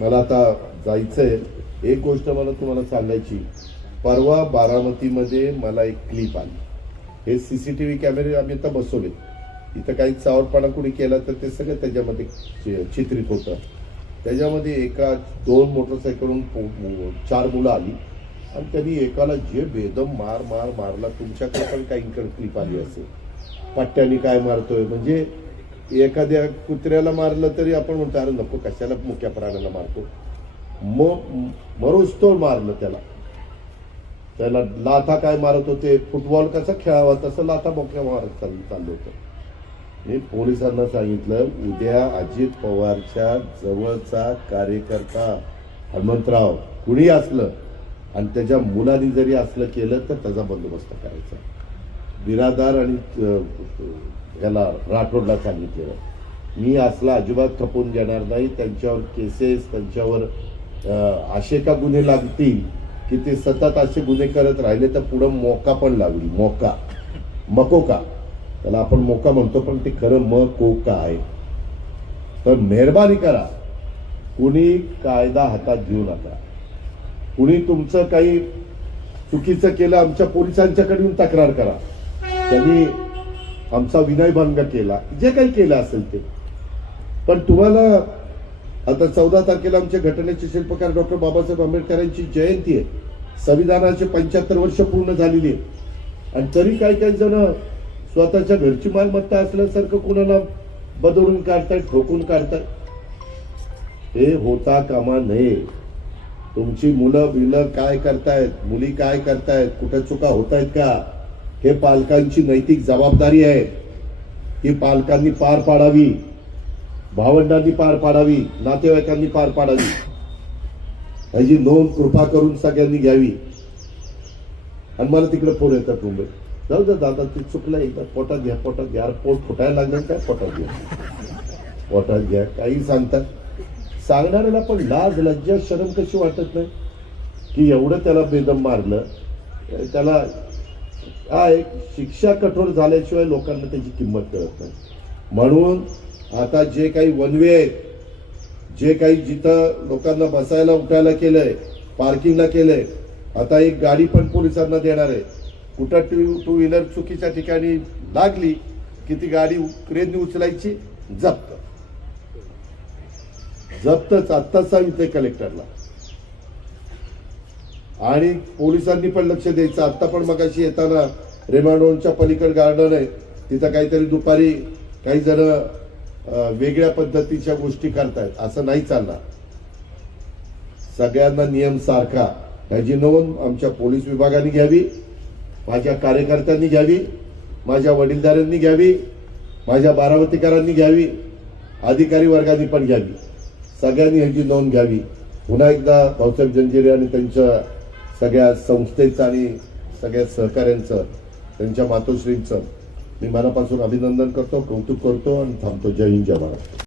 मला आता जायचं आहे एक गोष्ट मला तुम्हाला सांगायची परवा बारामतीमध्ये मला एक क्लिप आली हे सी सी टी व्ही कॅमेरे आम्ही आता बसवले इथं काही चावरपणा कुणी केला तर ते सगळं त्याच्यामध्ये चित्रित होतं त्याच्यामध्ये एका दोन मोटरसायकलहून चार मुलं आली आणि त्यांनी एकाला जे बेदम मार मार मारला तुमच्याकडे पण काही क्लिप आली असेल पट्ट्यानी काय मारतोय म्हणजे एखाद्या कुत्र्याला मारलं तरी आपण म्हणतो अरे नको कशाला मुख्या प्राण्याला मारतो मग मारलं त्याला त्याला लाथा काय मारत होते फुटबॉल कसा खेळावा तसं लाथा मोक्या मारत चाल चाललं होतं मी पोलिसांना सांगितलं उद्या अजित पवारच्या जवळचा कार्यकर्ता हनुमंतराव कुणी असलं आणि त्याच्या मुलांनी जरी असलं केलं तर त्याचा बंदोबस्त करायचा बिरादार आणि याला राठोडला सांगितलेलं मी असला अजिबात खपवून देणार नाही त्यांच्यावर केसेस त्यांच्यावर असे का गुन्हे लागतील की ते सतत असे गुन्हे करत राहिले तर पुढं मोका पण लागली मोका मकोका त्याला आपण मोका म्हणतो पण ते खरं म का आहे तर मेहरबानी करा कुणी कायदा हातात घेऊ नका कुणी तुमचं काही चुकीचं केलं आमच्या पोलिसांच्याकडून तक्रार करा त्यांनी आमचा विनय विनयभंग केला जे काही केलं असेल ते पण तुम्हाला आता चौदा तारखेला आमच्या घटनेचे शिल्पकार डॉक्टर बाबासाहेब आंबेडकरांची जयंती आहे संविधानाचे पंच्याहत्तर वर्ष पूर्ण झालेली आहे आणि तरी काही काही जण स्वतःच्या घरची मालमत्ता असल्यासारखं कुणाला बदलून काढताय ठोकून काढताय हे होता कामा नये तुमची मुलं बिलं काय करतायत मुली काय करतायत कुठे चुका होत आहेत का हे पालकांची नैतिक जबाबदारी आहे की पालकांनी पार पाडावी भावंडांनी पार पाडावी नातेवाईकांनी पार पाडावी ह्याची नोंद कृपा करून सगळ्यांनी घ्यावी आणि मला तिकडे फोन येतात मुंबई जाऊ द्या दादा ते चुकलं एकदा पोटात घ्या पोटात घ्या पोट फुटायला लागलं काय पोटात घ्या पोटात घ्या काही सांगतात सांगणाऱ्याला पण लाज लज्जा शरम कशी वाटत नाही की एवढं त्याला बेदम मारलं त्याला काय शिक्षा कठोर झाल्याशिवाय लोकांना त्याची किंमत कळत नाही म्हणून आता जे काही वनवे आहेत जे काही जिथं लोकांना बसायला उठायला केलंय पार्किंगला केलंय आता एक गाडी पण पोलिसांना देणार आहे कुठं टू टू व्हीलर चुकीच्या ठिकाणी लागली की ती गाडी क्रेनने उचलायची जप्त जप्तच आत्ताच सांगितलंय कलेक्टरला आणि पोलिसांनी पण लक्ष द्यायचं आत्ता पण अशी येताना रोडच्या पलीकड गार्डन आहे तिथं काहीतरी दुपारी काही जण वेगळ्या पद्धतीच्या गोष्टी करतायत असं नाही चालणार सगळ्यांना नियम सारखा ह्याची नोंद आमच्या पोलीस विभागाने घ्यावी माझ्या कार्यकर्त्यांनी घ्यावी माझ्या वडीलधाऱ्यांनी घ्यावी माझ्या बारामतीकरांनी घ्यावी अधिकारी वर्गाने पण घ्यावी सगळ्यांनी ह्याची नोंद घ्यावी पुन्हा एकदा भाऊसाहेब जंजिरे आणि त्यांच्या सगळ्या संस्थेचं आणि सगळ्या सहकाऱ्यांचं त्यांच्या मातोश्रींचं मी मनापासून अभिनंदन करतो कौतुक करतो आणि थांबतो जय हिंद जय महाराष्ट्र